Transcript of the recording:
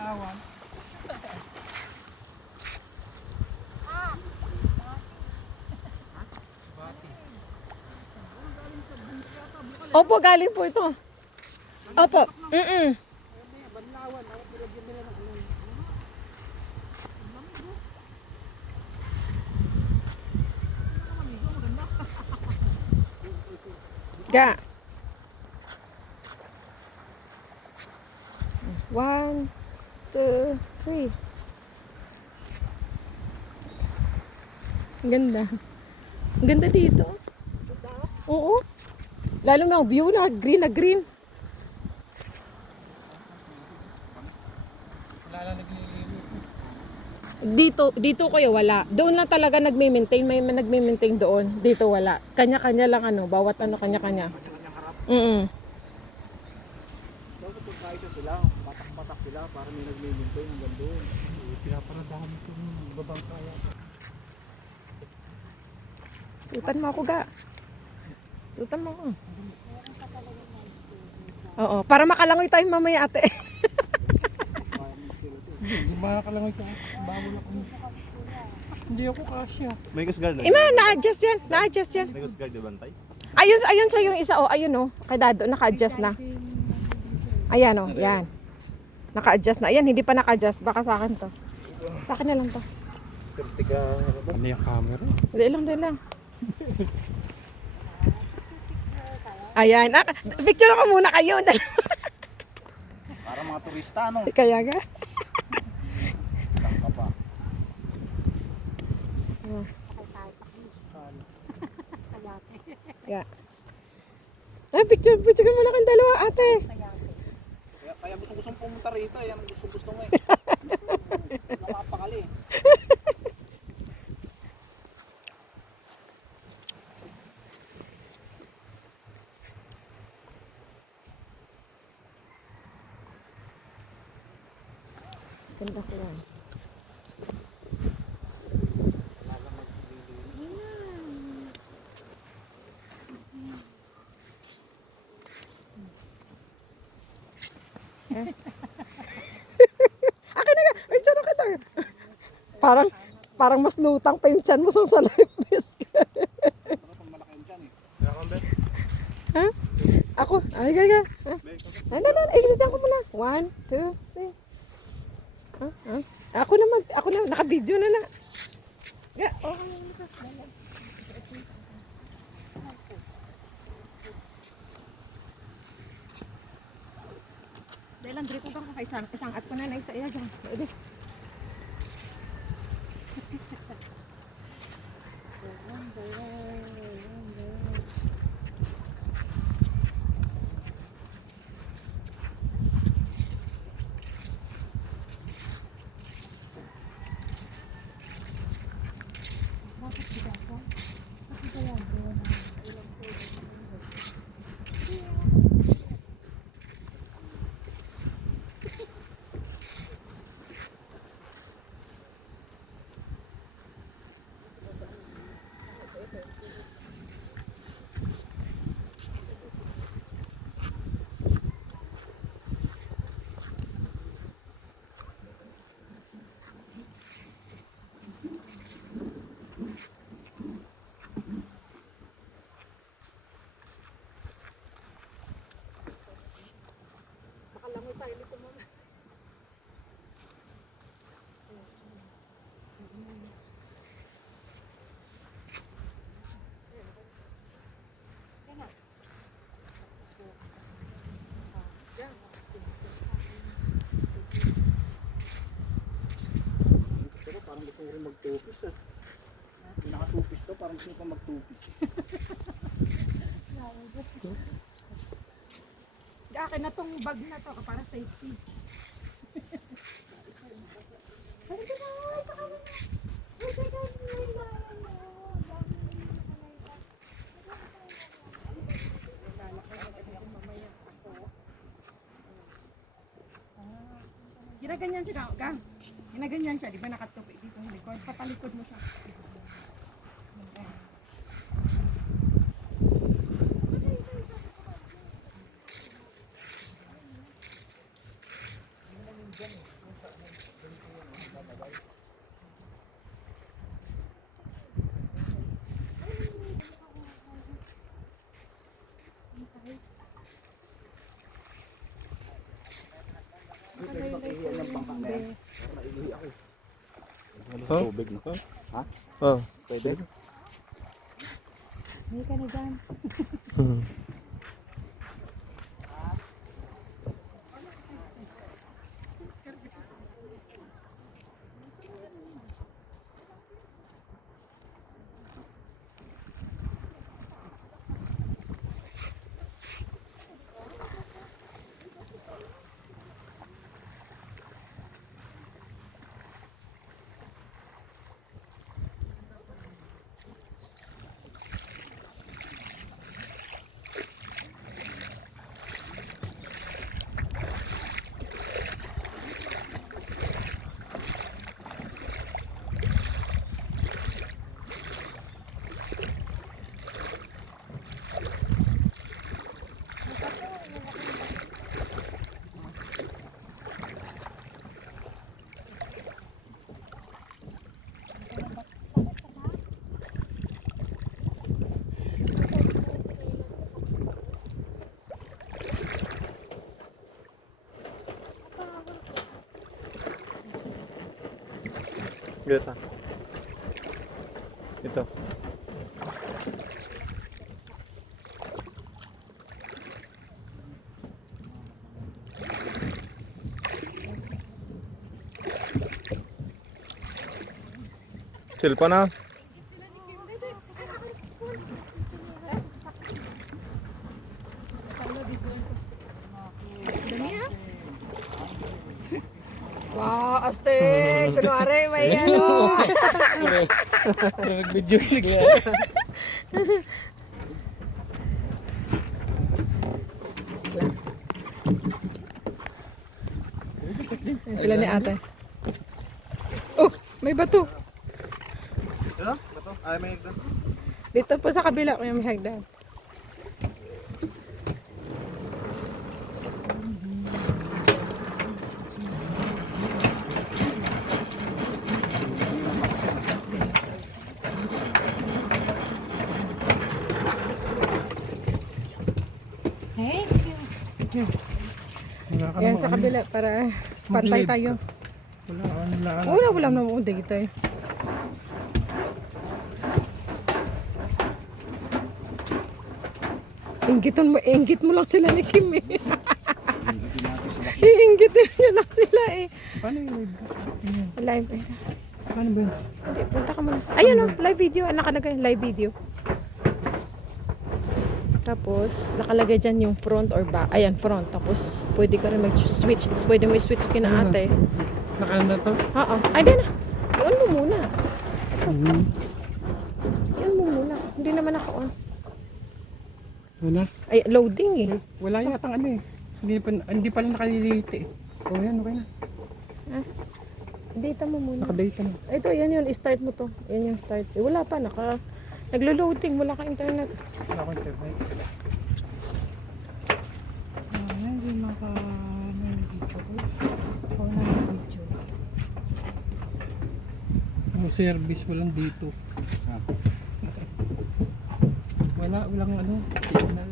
Banlawan. Opo, galing po ito. Opo. Banlawan. Ako pinagyan nila ng ano. Ga. 1, 2, 3. Ang ganda. Ang ganda dito. Oo. Lalo na ang view na green na green. Wala lang naglilinis. Dito kayo wala. Doon lang talaga nagme-maintain, may nagme-maintain doon. Dito wala. Kanya-kanya lang ano, bawat ano kanya-kanya. Kanya-kanyang harap. Dapat pagkaisa sila, patak-patak sila para may nag-maintain hanggang doon. Pinaparadahan itong babang kaya. Sutan mo ako ga. Sutan mo ako. Oo, para makalangoy tayo mamaya ate. Hindi makakalangoy ka. Bawal ako. Hindi ako kasya. May guard na. Ima, na-adjust yan. Na-adjust yan. May guard na bantay? Ayun sa yung isa, oh, ayun oh. Kay Dado, naka-adjust na. Ayan oh, yan. Naka-adjust na. Ayan, hindi pa naka-adjust. Baka sa akin to. Sa akin na lang to. Ano yung camera? Dali lang. Ayan. Picture ko muna kayo. Para mga turista, no? Kaya nga. Tangka pa. Yeah. Picture ka muna kang dalawa, ate. Kaya gusto-gustong pumunta rito. Yan ang gusto-gusto mo eh. Napapakali. Ganda ko yan. Akin na nga. Ay, tiyan kita. Parang mas lutang pa yung tiyan mo sa life vest. Ano pang malaki yung tiyan eh. Ha? Ako? Ay, gaga. Ano, diyan ko muna. 1, 2, 3. Ako na, naka-video na na. Yeah, okay. Dahil lang, ko kang isang at ko na isa iya dyan. Nakalangoy tayo dito muna. Pero parang gusto ko rin mag-tupis ah. Pinaka-tupis to, parang gusto ko pa mag-tupis. Akin na tong bag na to para safety. Ginaganyan siya, gang. Ginaganyan siya, di ba nakatupi dito sa likod? Papalikod mo siya. Huh? Tubig, no? Ha? Oh. Pwede? Hindi ka na dyan. Ito. Ito. Chill pa na. Wow, astig! Kunwari, may ano. Pero nag-video nagla. Sila ni ate. Oh, may bato. Ito? Ito? Ay, may ito. Dito po sa kabila ko yung may hagdan. Yan sa kabila para pantay tayo. Wala naman dito eh. Inggit mo lang sila ni Kim eh. Iinggitin niya lang sila eh. Paano yung live? Live eh. Paano ba yun? Hindi, punta ka muna. Ayun o, live video. Nakalagay, live video. Tapos, nakalagay dyan yung front or back. Ayan, front. Tapos, pwede ka rin mag-switch. Pwede mo i-switch kina ate. Naka-ano na to? Oo. Ay, di na. Iyon mo muna. Iyon mo muna. Hindi naman ako on. Wala. Ay, loading eh. Wala yung atang ano eh. Hindi pa lang nakalilite eh. Oh, yan, okay na. Data mo muna. Nakadata na. Ito, yan yun. I-start mo to. Yan yung start. Eh, wala pa. Naglo-loading. Wala ka internet. Wala akong internet. Hindi maka-video ko. Wala na video. Yung service, walang dito. Ah. Walang ano, signal.